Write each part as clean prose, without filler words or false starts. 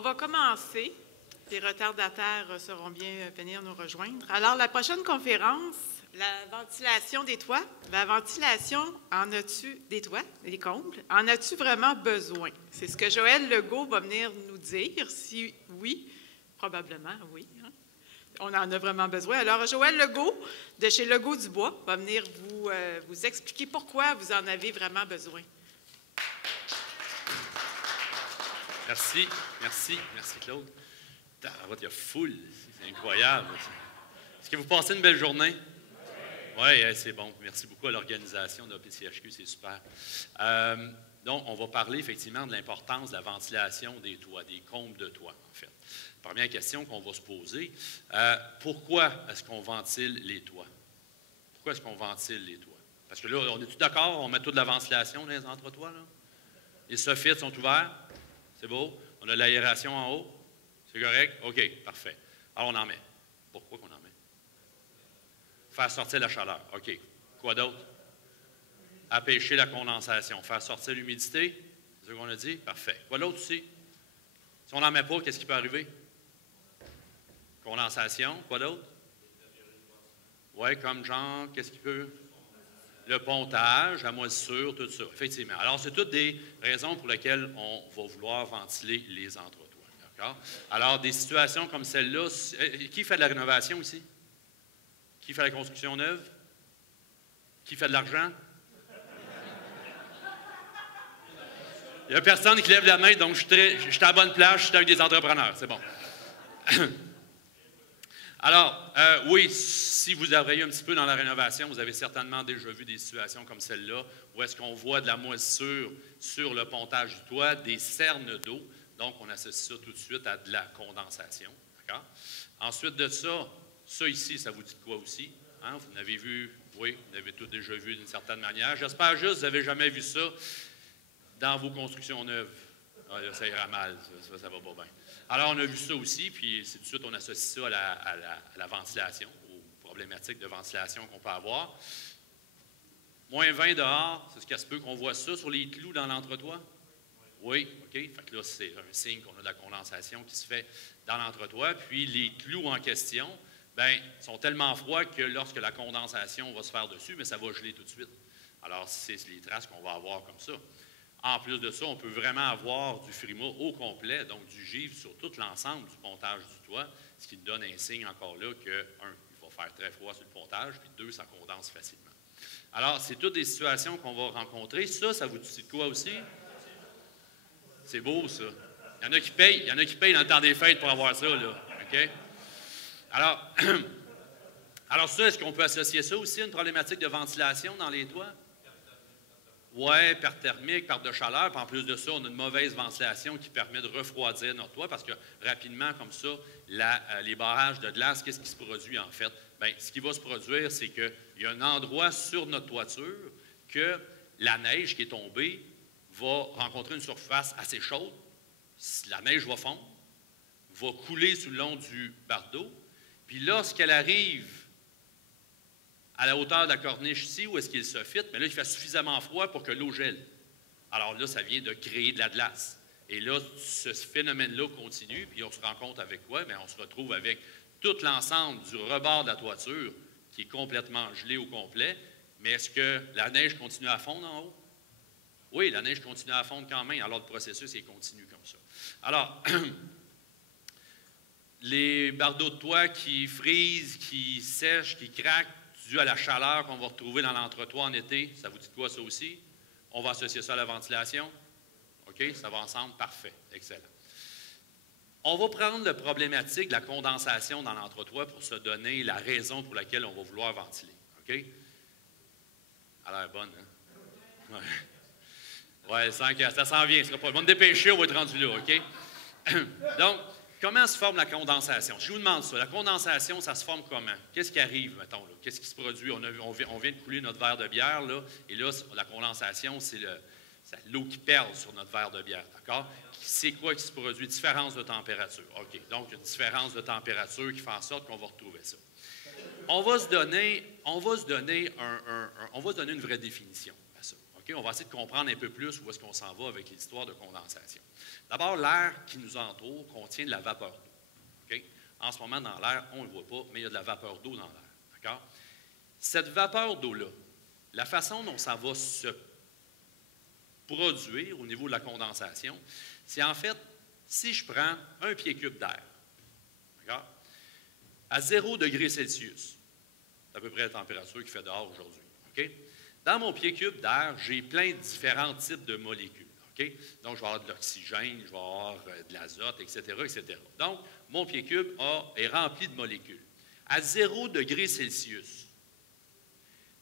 On va commencer. Les retardataires sauront bien venir nous rejoindre. Alors, la prochaine conférence, la ventilation des toits. La ventilation, en as-tu des toits, des combles? En as-tu vraiment besoin? C'est ce que Joël Legault va venir nous dire. Si oui, probablement oui. Hein? On en a vraiment besoin. Alors, Joël Legault, de chez Legault Dubois, va venir vous expliquer pourquoi vous en avez vraiment besoin. Merci Claude. Il y a foule, c'est incroyable. Est-ce que vous passez une belle journée? Oui, c'est bon. Merci beaucoup à l'organisation de l'APCHQ, c'est super. Donc, on va parler effectivement de l'importance de la ventilation des toits, des combles de toits, en fait. Première question qu'on va se poser, pourquoi est-ce qu'on ventile les toits? Pourquoi est-ce qu'on ventile les toits? Parce que là, on est tous d'accord, on met toute la ventilation dans les entretoits, là? Les soffits sont ouverts, c'est beau. On a l'aération en haut, c'est correct? OK, parfait. Alors, on en met. Pourquoi qu'on en met? Faire sortir la chaleur. OK. Quoi d'autre? Empêcher la condensation. Faire sortir l'humidité. C'est ce qu'on a dit? Parfait. Quoi d'autre aussi? Si on n'en met pas, qu'est-ce qui peut arriver? Condensation. Quoi d'autre? Oui, comme genre, qu'est-ce qui peut? Le pontage, la moisissure, tout ça. Effectivement. Alors, c'est toutes des raisons pour lesquelles on va vouloir ventiler les entretoits. D'accord? Alors, des situations comme celle-là, qui fait de la rénovation ici? Qui fait la construction neuve? Qui fait de l'argent? Il n'y a personne qui lève la main, donc je suis à la bonne place, je suis avec des entrepreneurs. C'est bon. Alors, oui, si vous avez un petit peu dans la rénovation, vous avez certainement déjà vu des situations comme celle-là, où est-ce qu'on voit de la moisissure sur le pontage du toit, des cernes d'eau. Donc, on associe ça tout de suite à de la condensation. D'accord? Ensuite de ça, ça ici, ça vous dit de quoi aussi? Hein? Vous l'avez vu, oui, vous l'avez tous déjà vu d'une certaine manière. J'espère juste que vous n'avez jamais vu ça dans vos constructions neuves. Ah, là, ça ira mal, ça va pas bien. Alors, on a vu ça aussi, puis c'est tout de suite, on associe ça à la ventilation, aux problématiques de ventilation qu'on peut avoir. Moins 20 dehors, c'est ce qu'il se peut qu'on voit ça sur les clous dans l'entretoit? Oui, OK. Fait que là, c'est un signe qu'on a de la condensation qui se fait dans l'entretoit. Puis, les clous en question, bien, sont tellement froids que lorsque la condensation va se faire dessus, mais ça va geler tout de suite. Alors, c'est les traces qu'on va avoir comme ça. En plus de ça, on peut vraiment avoir du frima au complet, donc du givre sur tout l'ensemble du pontage du toit, ce qui donne un signe encore là que, un, il va faire très froid sur le pontage, puis deux, ça condense facilement. Alors, c'est toutes des situations qu'on va rencontrer. Ça vous dit quoi aussi? C'est beau, ça. Il y en a qui payent dans le temps des fêtes pour avoir ça, là. OK? Alors ça, est-ce qu'on peut associer ça aussi à une problématique de ventilation dans les toits? Oui, perte thermique, perte de chaleur. Puis en plus de ça, on a une mauvaise ventilation qui permet de refroidir notre toit parce que rapidement, comme ça, les barrages de glace, qu'est-ce qui se produit en fait? Bien, ce qui va se produire, c'est qu'il y a un endroit sur notre toiture que la neige qui est tombée va rencontrer une surface assez chaude. La neige va fondre, va couler sous le long du bardeau. Puis lorsqu'elle arrive à la hauteur de la corniche ici, où est-ce qu'il se fit, mais là, il fait suffisamment froid pour que l'eau gèle. Alors là, ça vient de créer de la glace. Et là, ce phénomène-là continue, puis on se rencontre avec quoi? Bien, on se retrouve avec tout l'ensemble du rebord de la toiture qui est complètement gelé au complet. Mais est-ce que la neige continue à fondre en haut? Oui, la neige continue à fondre quand même. Alors, le processus est continu comme ça. Alors, les bardeaux de toit qui frisent, qui sèchent, qui craquent, dû à la chaleur qu'on va retrouver dans l'entretoit en été. Ça vous dit quoi, ça aussi? On va associer ça à la ventilation. OK? Ça va ensemble? Parfait. Excellent. On va prendre la problématique de la condensation dans l'entretoit pour se donner la raison pour laquelle on va vouloir ventiler. OK? Elle a l'air bonne, hein? Ouais, ça s'en vient. On va me dépêcher, on va être rendu là. OK? Donc, comment se forme la condensation? Je vous demande ça. La condensation, ça se forme comment? Qu'est-ce qui arrive, mettons? Qu'est-ce qui se produit? On vient de couler notre verre de bière, là, et là, la condensation, c'est l'eau qui perle sur notre verre de bière, d'accord? C'est quoi qui se produit? Différence de température. OK. Donc, une différence de température qui fait en sorte qu'on va retrouver ça. On va se donner une vraie définition à ça. OK? OK? On va essayer de comprendre un peu plus où est-ce qu'on s'en va avec l'histoire de condensation. D'abord, l'air qui nous entoure contient de la vapeur d'eau. OK? En ce moment, dans l'air, on ne le voit pas, mais il y a de la vapeur d'eau dans l'air. D'accord? Cette vapeur d'eau-là, la façon dont ça va se produire au niveau de la condensation, c'est en fait, si je prends un pied cube d'air, d'accord? À 0 degré Celsius, c'est à peu près la température qu'il fait dehors aujourd'hui. OK? Dans mon pied cube d'air, j'ai plein de différents types de molécules. OK? Donc, je vais avoir de l'oxygène, je vais avoir de l'azote, etc., etc. Donc, mon pied cube est rempli de molécules. À 0 degré Celsius,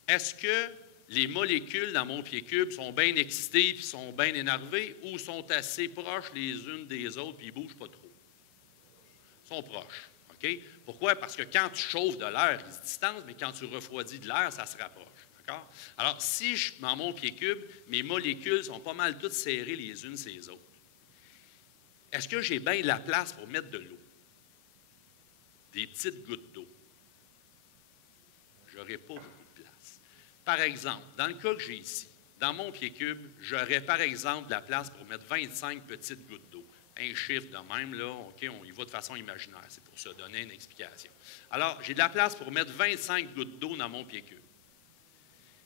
est-ce que les molécules dans mon pied cube sont bien excitées et sont bien énervées ou sont assez proches les unes des autres et ils ne bougent pas trop? Ils sont proches. OK? Pourquoi? Parce que quand tu chauffes de l'air, ils se distancent, mais quand tu refroidis de l'air, ça se rapproche. D'accord? Alors, si dans mon pied cube, mes molécules sont pas mal toutes serrées les unes sur les autres, est-ce que j'ai bien de la place pour mettre de l'eau? Des petites gouttes d'eau. Je n'aurai pas beaucoup de place. Par exemple, dans le cas que j'ai ici, dans mon pied cube, j'aurais par exemple de la place pour mettre 25 petites gouttes d'eau. Un chiffre de même, là, OK, on y va de façon imaginaire. C'est pour se donner une explication. Alors, j'ai de la place pour mettre 25 gouttes d'eau dans mon pied cube.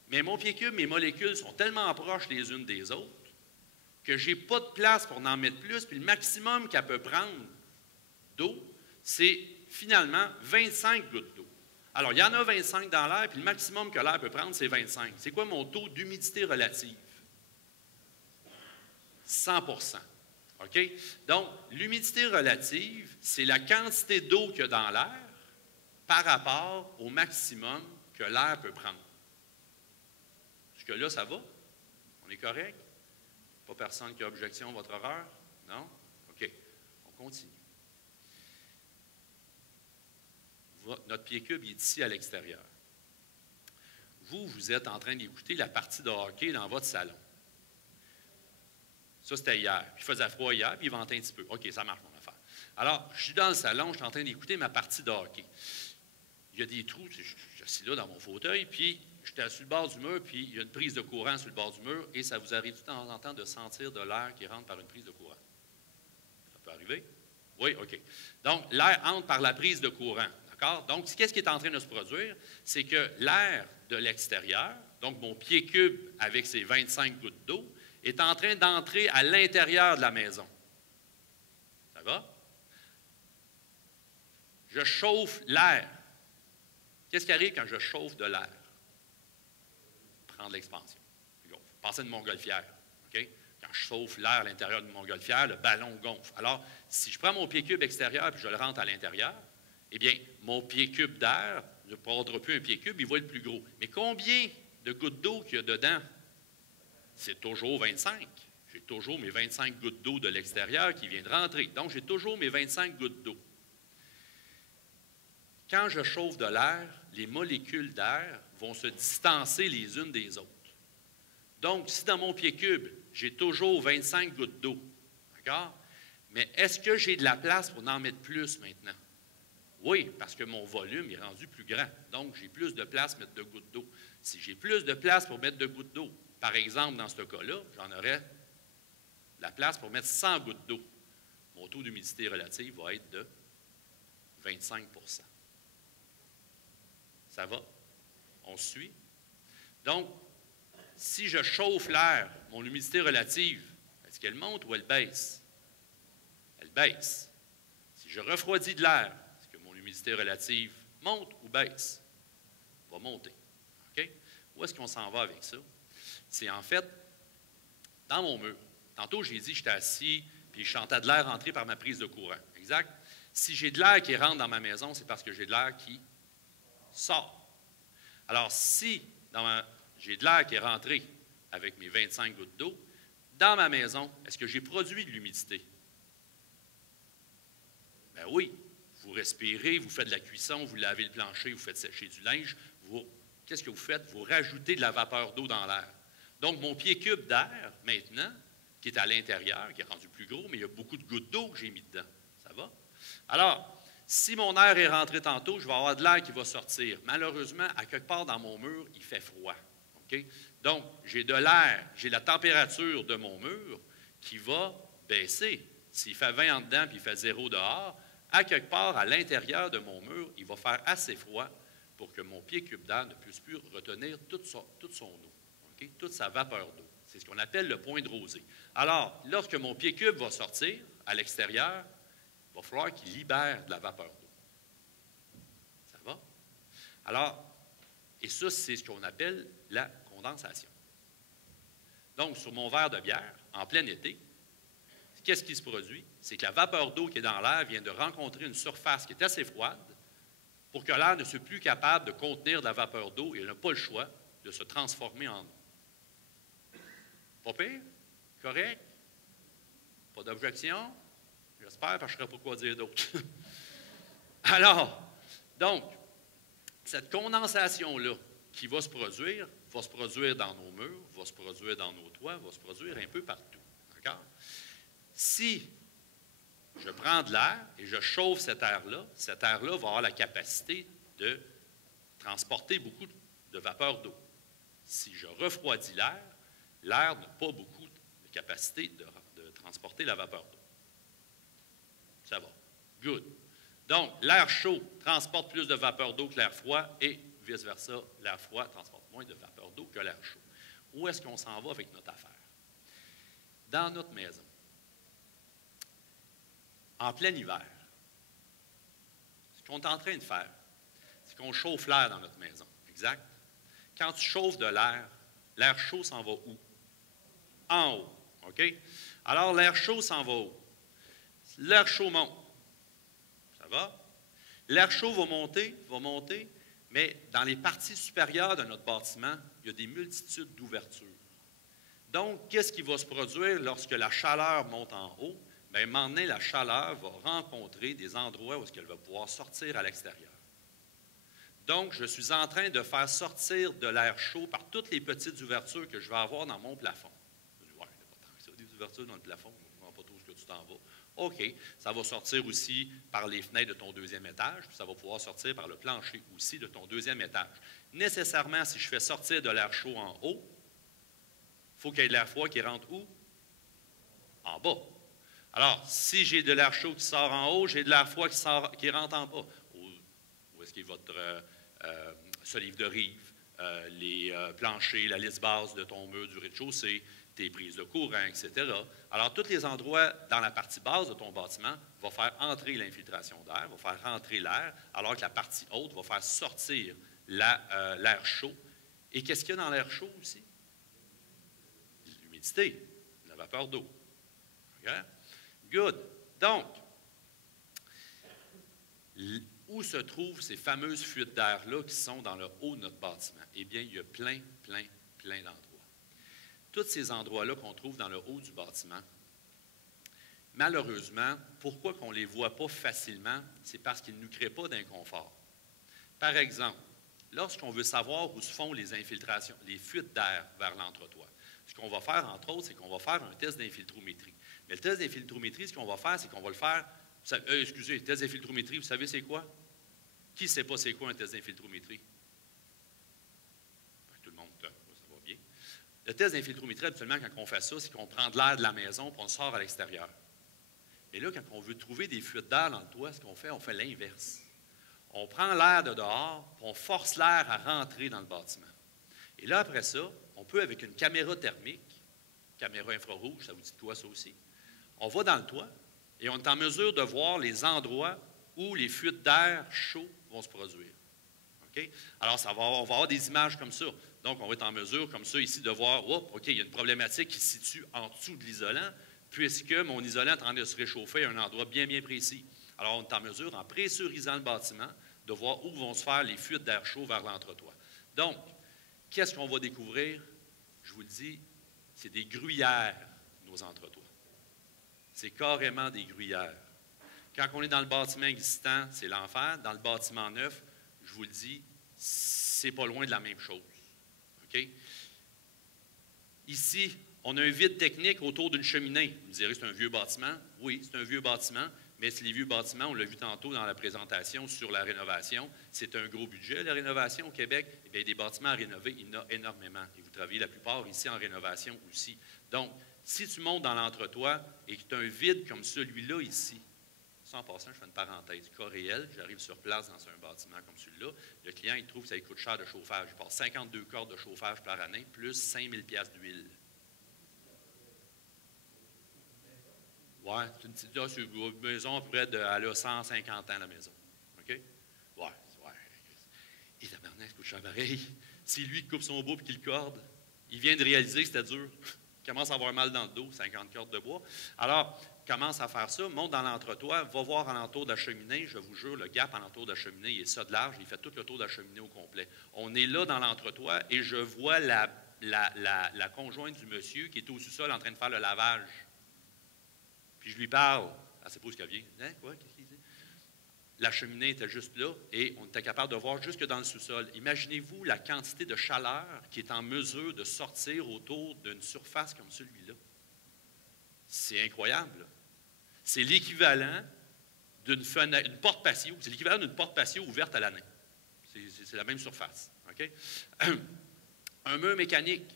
Mais mon pied cube, mes molécules sont tellement proches les unes des autres que je n'ai pas de place pour en mettre plus. Puis le maximum qu'elle peut prendre d'eau, c'est finalement 25 gouttes d'eau. Alors, il y en a 25 dans l'air, puis le maximum que l'air peut prendre, c'est 25. C'est quoi mon taux d'humidité relative? 100 %. OK? Donc, l'humidité relative, c'est la quantité d'eau qu'il y a dans l'air par rapport au maximum que l'air peut prendre. Jusque-là, ça va? On est correct? Pas personne qui a objection à votre horreur? Non? OK. On continue. Notre pied cube est ici à l'extérieur. Vous êtes en train d'écouter la partie de hockey dans votre salon. Ça, c'était hier. Puis il faisait froid hier, puis il ventait un petit peu. OK, ça marche, mon affaire. Alors, je suis dans le salon, je suis en train d'écouter ma partie de hockey. Il y a des trous, je suis assis là dans mon fauteuil, puis j'étais sur le bord du mur, puis il y a une prise de courant sur le bord du mur, et ça vous arrive de temps en temps de sentir de l'air qui rentre par une prise de courant. Ça peut arriver? Oui, OK. Donc, l'air entre par la prise de courant. D'accord? Donc, qu'est-ce qui est en train de se produire? C'est que l'air de l'extérieur, donc mon pied cube avec ses 25 gouttes d'eau, est en train d'entrer à l'intérieur de la maison. Ça va? Je chauffe l'air. Qu'est-ce qui arrive quand je chauffe de l'air? Prendre l'expansion. Pensez à une montgolfière. OK? Quand je chauffe l'air à l'intérieur d'une montgolfière, le ballon gonfle. Alors, si je prends mon pied cube extérieur et je le rentre à l'intérieur, eh bien, mon pied cube d'air ne prendra plus un pied cube, il va être plus gros. Mais combien de gouttes d'eau qu'il y a dedans? C'est toujours 25. J'ai toujours mes 25 gouttes d'eau de l'extérieur qui viennent rentrer. Donc, j'ai toujours mes 25 gouttes d'eau. Quand je chauffe de l'air, les molécules d'air vont se distancer les unes des autres. Donc, si dans mon pied cube, j'ai toujours 25 gouttes d'eau, d'accord? Mais est-ce que j'ai de la place pour en mettre plus maintenant? Oui, parce que mon volume est rendu plus grand. Donc, j'ai plus de place pour mettre de gouttes d'eau. Si j'ai plus de place pour mettre de gouttes d'eau, par exemple, dans ce cas-là, j'en aurais de la place pour mettre 100 gouttes d'eau. Mon taux d'humidité relative va être de 25 %. Ça va? On suit? Donc, si je chauffe l'air, mon humidité relative, est-ce qu'elle monte ou elle baisse? Elle baisse. Si je refroidis de l'air, est-ce que mon humidité relative monte ou baisse? Elle va monter. OK? Où est-ce qu'on s'en va avec ça? C'est en fait, dans mon mur. Tantôt, j'ai dit que j'étais assis, puis je sentais de l'air entrer par ma prise de courant. Exact? Si j'ai de l'air qui rentre dans ma maison, c'est parce que j'ai de l'air qui sort. Alors, si j'ai de l'air qui est rentré avec mes 25 gouttes d'eau, dans ma maison, est-ce que j'ai produit de l'humidité? Ben oui. Vous respirez, vous faites de la cuisson, vous lavez le plancher, vous faites sécher du linge. Qu'est-ce que vous faites? Vous rajoutez de la vapeur d'eau dans l'air. Donc, mon pied cube d'air, maintenant, qui est à l'intérieur, qui est rendu plus gros, mais il y a beaucoup de gouttes d'eau que j'ai mis dedans. Ça va? Alors, si mon air est rentré tantôt, je vais avoir de l'air qui va sortir. Malheureusement, à quelque part dans mon mur, il fait froid. OK? OK? Donc, j'ai de l'air, j'ai la température de mon mur qui va baisser. S'il fait 20 en dedans puis il fait 0 dehors, à quelque part à l'intérieur de mon mur, il va faire assez froid pour que mon pied cube d'air ne puisse plus retenir toute son eau, OK? Toute sa vapeur d'eau. C'est ce qu'on appelle le point de rosée. Alors, lorsque mon pied cube va sortir à l'extérieur, il va falloir qu'il libère de la vapeur d'eau. Ça va? Alors, et ça, c'est ce qu'on appelle la condensation. Donc, sur mon verre de bière, en plein été, qu'est-ce qui se produit? C'est que la vapeur d'eau qui est dans l'air vient de rencontrer une surface qui est assez froide pour que l'air ne soit plus capable de contenir de la vapeur d'eau et il n'a pas le choix de se transformer en eau. Pas pire? Correct? Pas d'objection? J'espère, parce que je ne saurais pas quoi dire d'autre. Alors, donc, cette condensation-là qui va se produire dans nos murs, va se produire dans nos toits, va se produire un peu partout. D'accord? Si je prends de l'air et je chauffe cet air-là va avoir la capacité de transporter beaucoup de vapeur d'eau. Si je refroidis l'air n'a pas beaucoup de capacité de transporter la vapeur d'eau. Ça va. Good. Donc, l'air chaud transporte plus de vapeur d'eau que l'air froid et vice-versa, l'air froid transporte moins de vapeur d'eau que l'air chaud. Où est-ce qu'on s'en va avec notre affaire? Dans notre maison, en plein hiver, ce qu'on est en train de faire, c'est qu'on chauffe l'air dans notre maison. Exact? Quand tu chauffes de l'air chaud s'en va où? En haut. OK? Alors, l'air chaud s'en va où? L'air chaud monte. Ça va? L'air chaud va monter, mais dans les parties supérieures de notre bâtiment, il y a des multitudes d'ouvertures. Donc, qu'est-ce qui va se produire lorsque la chaleur monte en haut? Bien, à un moment donné, la chaleur va rencontrer des endroits où elle va pouvoir sortir à l'extérieur. Donc, je suis en train de faire sortir de l'air chaud par toutes les petites ouvertures que je vais avoir dans mon plafond. Oui, il n'y a pas tant que ça, des ouvertures dans le plafond, je ne vois pas trop ce que tu t'en vas. OK, ça va sortir aussi par les fenêtres de ton deuxième étage, puis ça va pouvoir sortir par le plancher aussi de ton deuxième étage. Nécessairement, si je fais sortir de l'air chaud en haut, il faut qu'il y ait de l'air froid qui rentre où? En bas. Alors, si j'ai de l'air chaud qui sort en haut, j'ai de l'air froid qui rentre en bas. Où est-ce qu'il y a votre solive de rive, les planchers, la lisse basse de ton mur du rez-de-chaussée, tes prises de courant, etc. Alors, tous les endroits dans la partie basse de ton bâtiment vont faire entrer l'infiltration d'air, vont faire rentrer l'air, alors que la partie haute va faire sortir l'air chaud. Et qu'est-ce qu'il y a dans l'air chaud aussi? L'humidité, la vapeur d'eau. Okay? Good. Donc, où se trouvent ces fameuses fuites d'air-là qui sont dans le haut de notre bâtiment? Eh bien, il y a plein d'endroits. Tous ces endroits-là qu'on trouve dans le haut du bâtiment, malheureusement, pourquoi on ne les voit pas facilement? C'est parce qu'ils ne nous créent pas d'inconfort. Par exemple, lorsqu'on veut savoir où se font les infiltrations, les fuites d'air vers l'entretoit, ce qu'on va faire, entre autres, c'est qu'on va faire un test d'infiltrométrie. Mais le test d'infiltrométrie, ce qu'on va faire, c'est qu'on va le faire. Excusez, le test d'infiltrométrie, vous savez c'est quoi? Qui ne sait pas c'est quoi un test d'infiltrométrie? Tout le monde, ça va bien. Le test d'infiltrométrie, habituellement, quand on fait ça, c'est qu'on prend de l'air de la maison et on le sort à l'extérieur. Mais là, quand on veut trouver des fuites d'air dans le toit, ce qu'on fait, on fait l'inverse. On prend l'air de dehors, puis on force l'air à rentrer dans le bâtiment. Et là, après ça, on peut, avec une caméra thermique, caméra infrarouge, ça vous dit quoi ça aussi, on va dans le toit et on est en mesure de voir les endroits où les fuites d'air chaud vont se produire. Okay? Alors, on va avoir des images comme ça. Donc, on va être en mesure, comme ça, ici, de voir, OK, il y a une problématique qui se situe en dessous de l'isolant, puisque mon isolant est en train de se réchauffer à un endroit bien précis. Alors, on est en mesure, en pressurisant le bâtiment, de voir où vont se faire les fuites d'air chaud vers l'entretoit. Donc, qu'est-ce qu'on va découvrir? Je vous le dis, c'est des gruyères, nos entretoits. C'est carrément des gruyères. Quand on est dans le bâtiment existant, c'est l'enfer. Dans le bâtiment neuf, je vous le dis, c'est pas loin de la même chose. OK? Ici, on a un vide technique autour d'une cheminée. Vous me direz, c'est un vieux bâtiment. Oui, c'est un vieux bâtiment, Mais les vieux bâtiments, on l'a vu tantôt dans la présentation sur la rénovation, c'est un gros budget, la rénovation au Québec. Eh bien, des bâtiments à rénover, il y en a énormément. Et vous travaillez la plupart ici en rénovation aussi. Donc, si tu montes dans l'entretoit et que tu as un vide comme celui-là ici, ça en passant, je fais une parenthèse, cas réel, j'arrive sur place dans un bâtiment comme celui-là, le client, il trouve que ça lui coûte cher de chauffage. Il passe 52 cordes de chauffage par année, plus 5 000 $ d'huile. Oui, c'est une maison à peu près elle a 150 ans, la maison. OK? Oui, ouais. Et tabarnak, ça coûte cher pareil. Si lui coupe son bois et qu'il le corde, il vient de réaliser que c'était dur. Il commence à avoir mal dans le dos, 50 cordes de bois. Alors, commence à faire ça, monte dans l'entretoit, va voir alentour de la cheminée. Je vous jure, le gap alentour de la cheminée, il est ça de large. Il fait tout le tour de la cheminée au complet. On est là dans l'entretoit et je vois la conjointe du monsieur qui est au sous-sol en train de faire le lavage. Puis je lui parle. Elle ne sait pas où qu'elle vient. Hein, quoi? Qu'est-ce qu'il dit? La cheminée était juste là et on était capable de voir jusque dans le sous-sol. Imaginez-vous la quantité de chaleur qui est en mesure de sortir autour d'une surface comme celui-là. C'est incroyable. C'est l'équivalent d'une porte patio. C'est l'équivalent d'une porte patio ouverte à l'année. C'est la même surface. Okay? Un mur mécanique.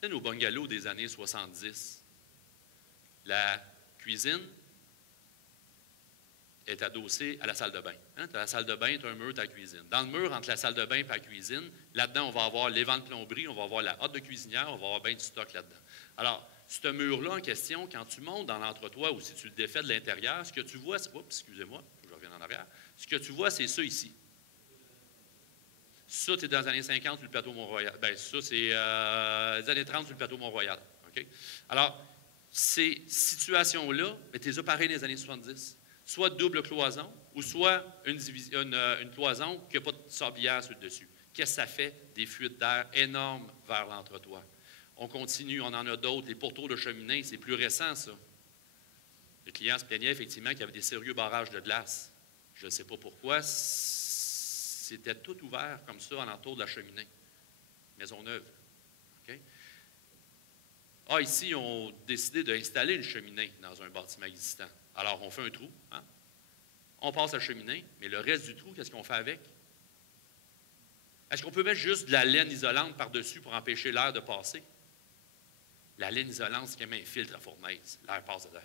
C'est nos bungalows des années 70. La cuisine est adossée à la salle de bain. Hein? Tu as la salle de bain, tu as un mur, tu as la cuisine. Dans le mur, entre la salle de bain et la cuisine, là-dedans, on va avoir les vents de plomberie, on va avoir la hotte de cuisinière, on va avoir bien du stock là-dedans. Alors, ce mur-là en question, quand tu montes dans l'entretoit ou si tu le défais de l'intérieur, ce que tu vois, c'est... Oups, excusez-moi, je reviens en arrière. Ce que tu vois, c'est ça ici. Ça, tu es dans les années 50 sur le plateau Mont-Royal. Bien, ça, c'est les années 30 sur le plateau Mont-Royal. Okay? Alors, ces situations-là, tu les as pareilles dans les années 70. Soit double cloison, ou soit une cloison qui n'a pas de sablière sur le dessus. Qu'est-ce que ça fait? Des fuites d'air énormes vers l'entretoit. On continue, on en a d'autres. Les pourtours de cheminée, c'est plus récent, ça. Le client se plaignait effectivement qu'il y avait des sérieux barrages de glace. Je ne sais pas pourquoi. C'était tout ouvert comme ça alentour de la cheminée. Maisonneuve. OK? Ah, ici, on a décidé d'installer une cheminée dans un bâtiment existant. Alors, on fait un trou, hein? On passe la cheminée, mais le reste du trou, qu'est-ce qu'on fait avec? Est-ce qu'on peut mettre juste de la laine isolante par-dessus pour empêcher l'air de passer? La laine isolante, c'est comme un filtre à fournaise. L'air passe dedans.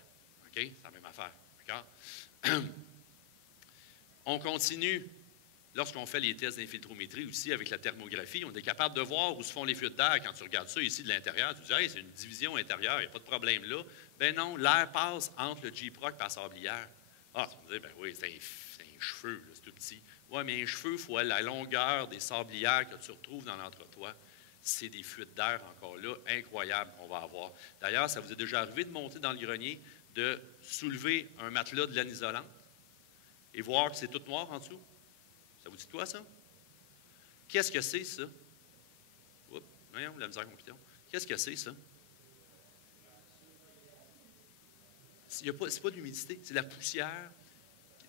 OK? C'est la même affaire. D'accord? On continue. Lorsqu'on fait les tests d'infiltrométrie aussi avec la thermographie, on est capable de voir où se font les fuites d'air. Quand tu regardes ça ici de l'intérieur, tu dis hey, c'est une division intérieure, il n'y a pas de problème là. Ben non, l'air passe entre le J-Proc et la sablière. Ah, tu me dis, ben oui, c'est un cheveu, c'est tout petit. Oui, mais un cheveu fois la longueur des sablières que tu retrouves dans l'entretoit, c'est des fuites d'air encore là, incroyables qu'on va avoir. D'ailleurs, ça vous est déjà arrivé de monter dans le grenier, de soulever un matelas de laine isolante et voir que c'est tout noir en dessous? Ça vous dit quoi, ça? Qu'est-ce que c'est, ça? Oups, voyons, la misère compliquée. Qu'est-ce que c'est, ça? Ce n'est pas de l'humidité, c'est la poussière.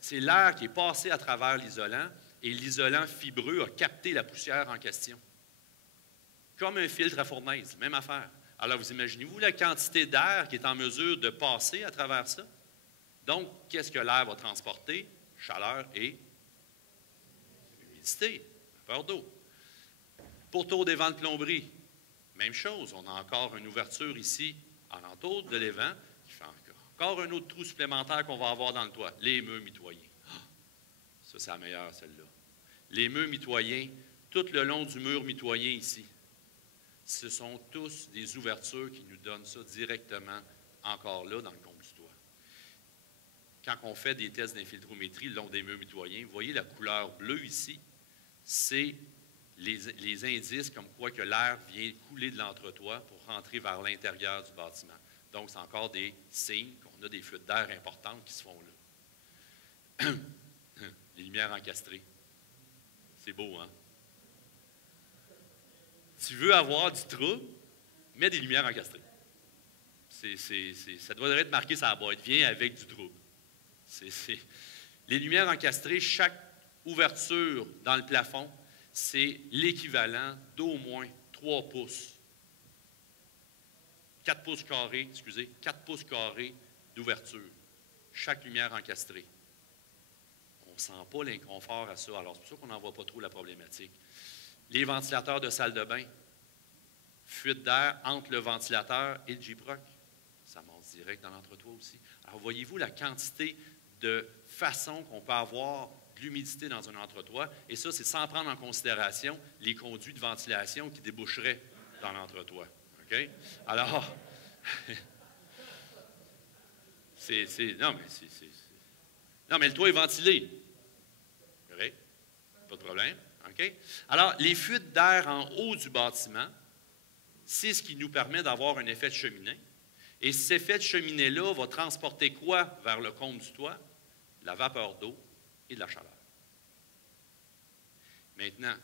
C'est l'air qui est passé à travers l'isolant et l'isolant fibreux a capté la poussière en question. Comme un filtre à fournaise, même affaire. Alors, vous imaginez-vous la quantité d'air qui est en mesure de passer à travers ça? Donc, qu'est-ce que l'air va transporter? Chaleur et humidité, vapeur d'eau. Pourtour des vents de plomberie, même chose. On a encore une ouverture ici, alentour de l'évent, qui fait encore un autre trou supplémentaire qu'on va avoir dans le toit. Les murs mitoyens. Ça, c'est la meilleure, celle-là. Les murs mitoyens, tout le long du mur mitoyen ici, ce sont tous des ouvertures qui nous donnent ça directement, encore là, dans le comble du toit. Quand on fait des tests d'infiltrométrie le long des murs mitoyens, vous voyez la couleur bleue ici, c'est les indices comme quoi que l'air vient couler de l'entretoit pour rentrer vers l'intérieur du bâtiment. Donc, c'est encore des signes qu'on a des fuites d'air importantes qui se font là. Les lumières encastrées. C'est beau, hein? Tu veux avoir du trouble, mets des lumières encastrées. Ça doit être marqué sur la boîte. Viens avec du trouble. Les lumières encastrées, chaque ouverture dans le plafond, c'est l'équivalent d'au moins 3 pouces. 4 pouces carrés, excusez, 4 pouces carrés d'ouverture. chaque lumière encastrée. On ne sent pas l'inconfort à ça. Alors, c'est pour ça qu'on n'en voit pas trop la problématique. Les ventilateurs de salle de bain, fuite d'air entre le ventilateur et le J-Proc. Ça monte direct dans l'entretoit aussi. Alors, voyez-vous la quantité de façons qu'on peut avoir de l'humidité dans un entretoit. Et ça, c'est sans prendre en considération les conduits de ventilation qui déboucheraient dans l'entretoit. OK? Alors, non, mais le toit est ventilé. Correct? Pas de problème. OK? Alors, les fuites d'air en haut du bâtiment, c'est ce qui nous permet d'avoir un effet de cheminée. Et cet effet de cheminée-là va transporter quoi vers le comble du toit? La vapeur d'eau et de la chaleur. Maintenant,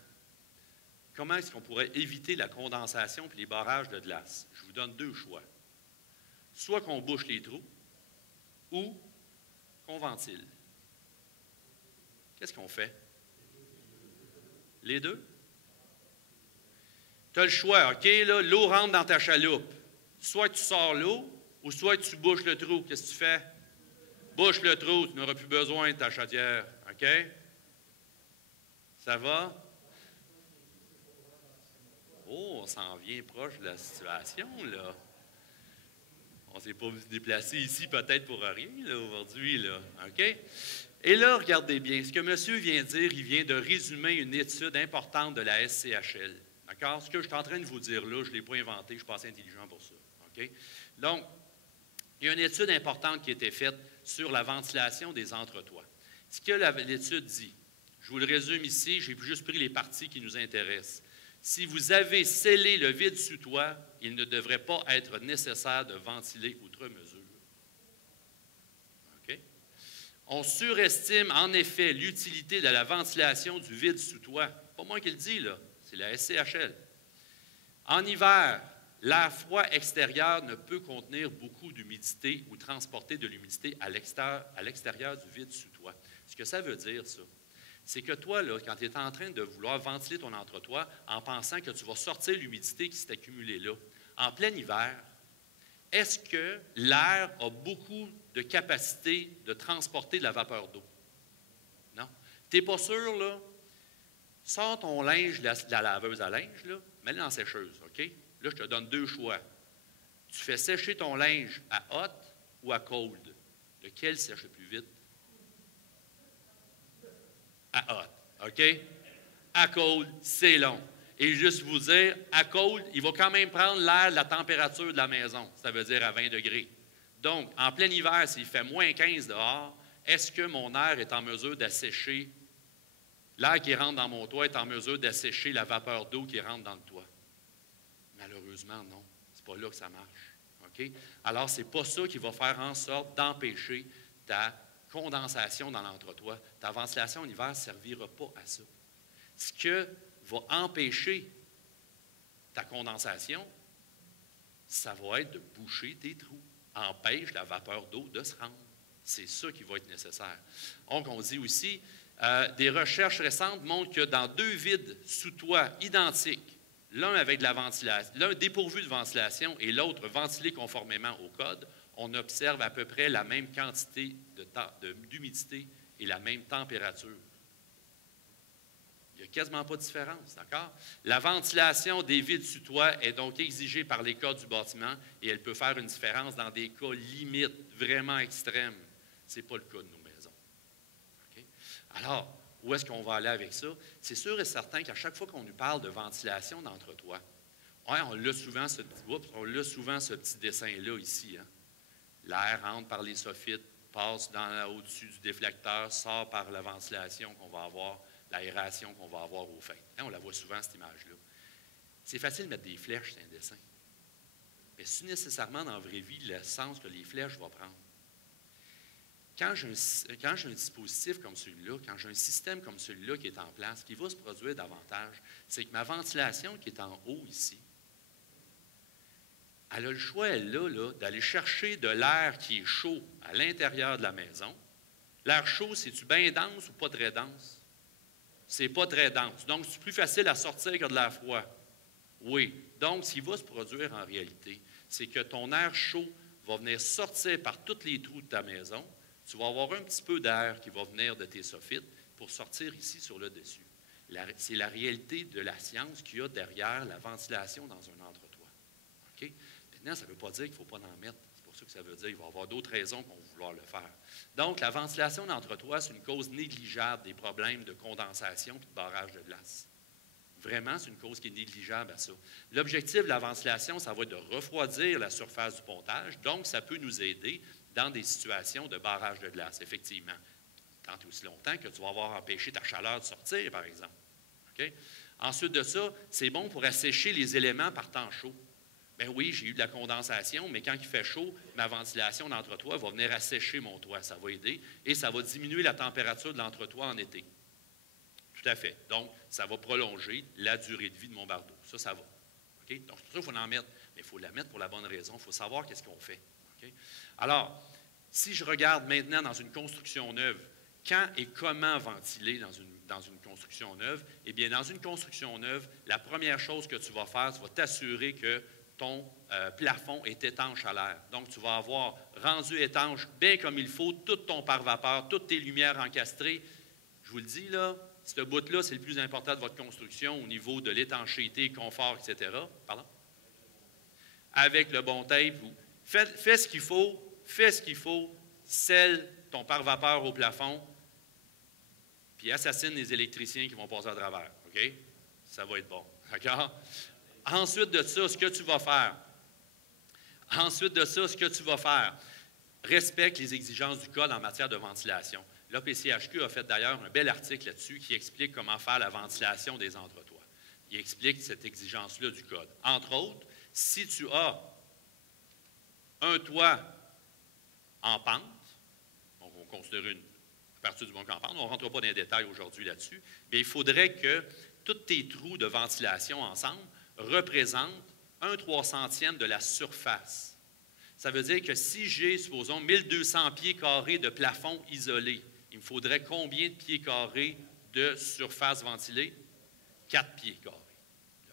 comment est-ce qu'on pourrait éviter la condensation et les barrages de glace? Je vous donne deux choix. Soit qu'on bouche les trous ou qu'on ventile. Qu'est-ce qu'on fait? Les deux? Tu as le choix, OK? Là, l'eau rentre dans ta chaloupe. Soit tu sors l'eau ou soit tu bouches le trou. Qu'est-ce que tu fais? Bouche le trou, tu n'auras plus besoin de ta chaudière. OK? Ça va? Oh, on s'en vient proche de la situation, là. On ne s'est pas déplacé ici peut-être pour rien, là, aujourd'hui, là. OK? Et là, regardez bien, ce que monsieur vient de dire, il vient de résumer une étude importante de la SCHL. D'accord? Ce que je suis en train de vous dire là, je ne l'ai pas inventé, je ne suis pas assez intelligent pour ça. OK? Donc, il y a une étude importante qui a été faite sur la ventilation des entretoits. Ce que l'étude dit, je vous le résume ici, j'ai juste pris les parties qui nous intéressent. Si vous avez scellé le vide sous toit, il ne devrait pas être nécessaire de ventiler outre mesure. OK? On surestime en effet l'utilité de la ventilation du vide sous toit. Pas moi qui le dis, là, c'est la SCHL. En hiver, l'air froid extérieur ne peut contenir beaucoup d'humidité ou transporter de l'humidité à l'extérieur du vide sous toit. Ce que ça veut dire, ça, c'est que toi, là, quand tu es en train de vouloir ventiler ton entretoit en pensant que tu vas sortir l'humidité qui s'est accumulée là, en plein hiver, est-ce que l'air a beaucoup de capacité de transporter de la vapeur d'eau? Non. Tu n'es pas sûr, là? Sors ton linge de la laveuse à linge, là, mets-le dans la sécheuse, OK? Là, je te donne deux choix. Tu fais sécher ton linge à hot ou à cold. Lequel sèche le plus vite? À hot, OK? À cold, c'est long. Et juste vous dire, à cold, il va quand même prendre l'air de la température de la maison. Ça veut dire à 20 degrés. Donc, en plein hiver, s'il fait moins 15 dehors, est-ce que mon air est en mesure d'assécher, l'air qui rentre dans mon toit est en mesure d'assécher la vapeur d'eau qui rentre dans le toit? Malheureusement, non. Ce n'est pas là que ça marche. OK? Alors, ce n'est pas ça qui va faire en sorte d'empêcher ta condensation dans l'entretoit. Ta ventilation en hiver ne servira pas à ça. Ce que va empêcher ta condensation, ça va être de boucher tes trous. Empêche la vapeur d'eau de se rendre. C'est ça qui va être nécessaire. Donc, on dit aussi, des recherches récentes montrent que dans deux vides sous toit identiques, l'un avec de la ventilation, l'un dépourvu de ventilation et l'autre ventilé conformément au code, on observe à peu près la même quantité d'humidité et la même température. Il n'y a quasiment pas de différence, d'accord? La ventilation des vides sous toit est donc exigée par les codes du bâtiment et elle peut faire une différence dans des cas limites vraiment extrêmes. Ce n'est pas le cas de nos maisons. Okay? Alors, où est-ce qu'on va aller avec ça? C'est sûr et certain qu'à chaque fois qu'on nous parle de ventilation d'entretoit, ouais, on a souvent ce petit dessin-là ici. Hein? L'air rentre par les soffites, passe au-dessus du déflecteur, sort par la ventilation qu'on va avoir, l'aération qu'on va avoir au fait. Hein, on la voit souvent, cette image-là. C'est facile de mettre des flèches sur un dessin. Mais c'est nécessairement dans la vraie vie le sens que les flèches vont prendre. Quand j'ai un dispositif comme celui-là, quand j'ai un système comme celui-là qui est en place, qui va se produire davantage, c'est que ma ventilation qui est en haut ici, elle a le choix, elle, là, d'aller chercher de l'air qui est chaud à l'intérieur de la maison. L'air chaud, c'est-tu bien dense ou pas très dense? C'est pas très dense. Donc, c'est plus facile à sortir que de l'air froid. Oui. Donc, ce qui va se produire en réalité, c'est que ton air chaud va venir sortir par tous les trous de ta maison. tu vas avoir un petit peu d'air qui va venir de tes soffites pour sortir ici sur le dessus. C'est la réalité de la science qu'il y a derrière la ventilation dans un entretoit. OK? Maintenant, ça ne veut pas dire qu'il ne faut pas en mettre. C'est pour ça que ça veut dire qu'il va y avoir d'autres raisons qu'on va vouloir le faire. Donc, la ventilation d'entretoit, c'est une cause négligeable des problèmes de condensation et de barrage de glace. Vraiment, c'est une cause qui est négligeable à ça. L'objectif de la ventilation, ça va être de refroidir la surface du pontage. Donc, ça peut nous aider dans des situations de barrage de glace, effectivement. Tant et aussi longtemps que tu vas avoir empêché ta chaleur de sortir, par exemple. Okay? Ensuite de ça, c'est bon pour assécher les éléments par temps chaud. Bien oui, j'ai eu de la condensation, mais quand il fait chaud, ma ventilation d'entretoit va venir assécher mon toit. Ça va aider et ça va diminuer la température de l'entretoit en été. Tout à fait. Donc, ça va prolonger la durée de vie de mon bardeau. Ça va. Okay? Donc, c'est pour ça qu'il faut en mettre. Mais il faut la mettre pour la bonne raison. Il faut savoir qu'est-ce qu'on fait. Okay? Alors, si je regarde maintenant dans une construction neuve, quand et comment ventiler dans une construction neuve? Eh bien, dans une construction neuve, la première chose que tu vas faire, tu vas t'assurer que ton plafond est étanche à l'air. Donc, tu vas avoir rendu étanche bien comme il faut, tout ton pare-vapeur, toutes tes lumières encastrées. Je vous le dis, là, ce bout-là, c'est le plus important de votre construction au niveau de l'étanchéité, confort, etc. Pardon? Avec le bon tape, fais ce qu'il faut, scelle ton pare-vapeur au plafond, puis assassine les électriciens qui vont passer à travers. OK? Ça va être bon. D'accord? Ensuite de ça, ce que tu vas faire, respecte les exigences du code en matière de ventilation. L'APCHQ a fait d'ailleurs un bel article là-dessus qui explique comment faire la ventilation des entretoits. Il explique cette exigence-là du code. Entre autres, si tu as un toit en pente, donc on considère à partir du bon en pente, on ne rentre pas dans les détails aujourd'hui là-dessus, mais il faudrait que tous tes trous de ventilation ensemble représentent 1/300e de la surface. Ça veut dire que si j'ai, supposons, 1200 pieds carrés de plafond isolé, il me faudrait combien de pieds carrés de surface ventilée? 4 pieds carrés,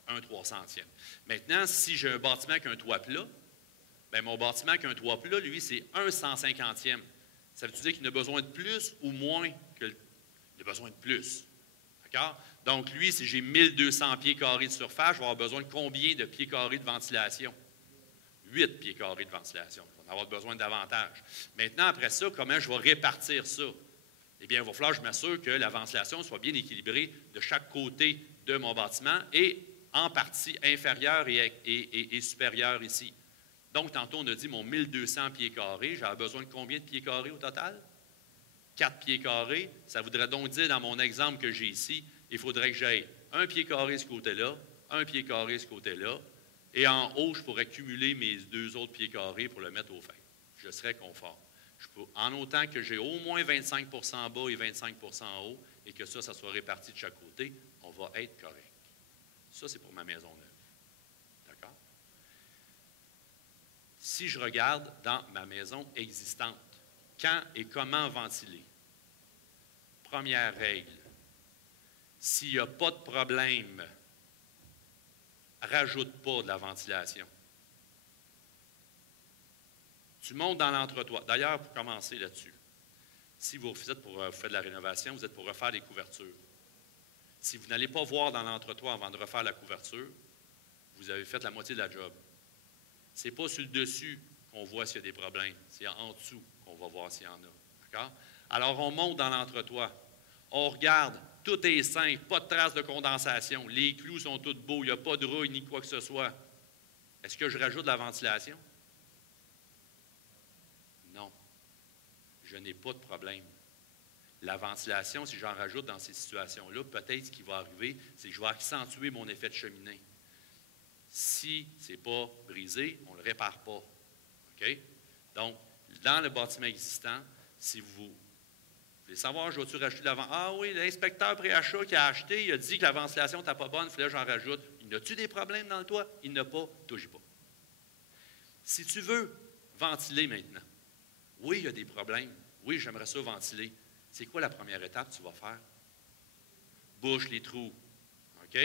1/300e. Maintenant, si j'ai un bâtiment avec un toit plat, bien, mon bâtiment avec un toit plat, lui, c'est 1/150e. Ça veut dire qu'il a besoin de plus ou moins que... Il a besoin de plus. D'accord? Donc, lui, si j'ai 1200 pieds carrés de surface, je vais avoir besoin de combien de pieds carrés de ventilation? 8 pieds carrés de ventilation. Je vais en avoir besoin davantage. Maintenant, après ça, comment je vais répartir ça? Eh bien, il va falloir que je m'assure que la ventilation soit bien équilibrée de chaque côté de mon bâtiment et en partie inférieure et supérieure ici. Donc, tantôt, on a dit mon 1200 pieds carrés. J'avais besoin de combien de pieds carrés au total? 4 pieds carrés. Ça voudrait donc dire, dans mon exemple que j'ai ici, il faudrait que j'aille 1 pied carré ce côté-là, 1 pied carré ce côté-là, et en haut, je pourrais cumuler mes 2 autres pieds carrés pour le mettre au fin. Je serais conforme. En autant que j'ai au moins 25 en bas et 25 en haut, et que ça soit réparti de chaque côté, on va être correct. Ça, c'est pour ma maison neuve. D'accord? Si je regarde dans ma maison existante, quand et comment ventiler? Première règle, s'il n'y a pas de problème, rajoute pas de la ventilation. Tu montes dans l'entretoit. D'ailleurs, pour commencer là-dessus, si vous êtes pour faire de la rénovation, vous êtes pour refaire les couvertures. Si vous n'allez pas voir dans l'entretoit avant de refaire la couverture, vous avez fait la moitié de la job. Ce n'est pas sur le dessus qu'on voit s'il y a des problèmes. C'est en dessous qu'on va voir s'il y en a. D'accord? Alors, on monte dans l'entretoit. On regarde, tout est sain, pas de traces de condensation. Les clous sont tous beaux, il n'y a pas de rouille ni quoi que ce soit. Est-ce que je rajoute de la ventilation? Non. Je n'ai pas de problème. La ventilation, si j'en rajoute dans ces situations-là, peut-être ce qui va arriver, c'est que je vais accentuer mon effet de cheminée. Si ce n'est pas brisé, on ne le répare pas. OK? Donc, dans le bâtiment existant, si vous voulez savoir, je vais-tu rajouter de la ventilation? Ah oui, l'inspecteur pré-achat qui a acheté, il a dit que la ventilation n'était pas bonne, il fallait que j'en rajoute. Il y a-tu des problèmes dans le toit? Il n'y en a pas, touche pas. Si tu veux ventiler maintenant, oui, il y a des problèmes. Oui, j'aimerais ça ventiler. C'est quoi la première étape que tu vas faire? Bouche les trous. OK?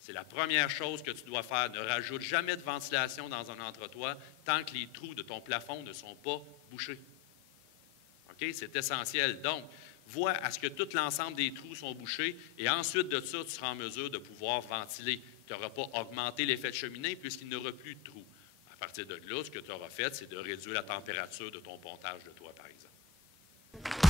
C'est la première chose que tu dois faire. Ne rajoute jamais de ventilation dans un entretoit tant que les trous de ton plafond ne sont pas bouchés. OK? OK? C'est essentiel. Donc, vois à ce que tout l'ensemble des trous sont bouchés et ensuite de ça, tu seras en mesure de pouvoir ventiler. Tu n'auras pas augmenté l'effet de cheminée puisqu'il n'y aura plus de trous. À partir de là, ce que tu auras fait, c'est de réduire la température de ton pontage de toit, par exemple.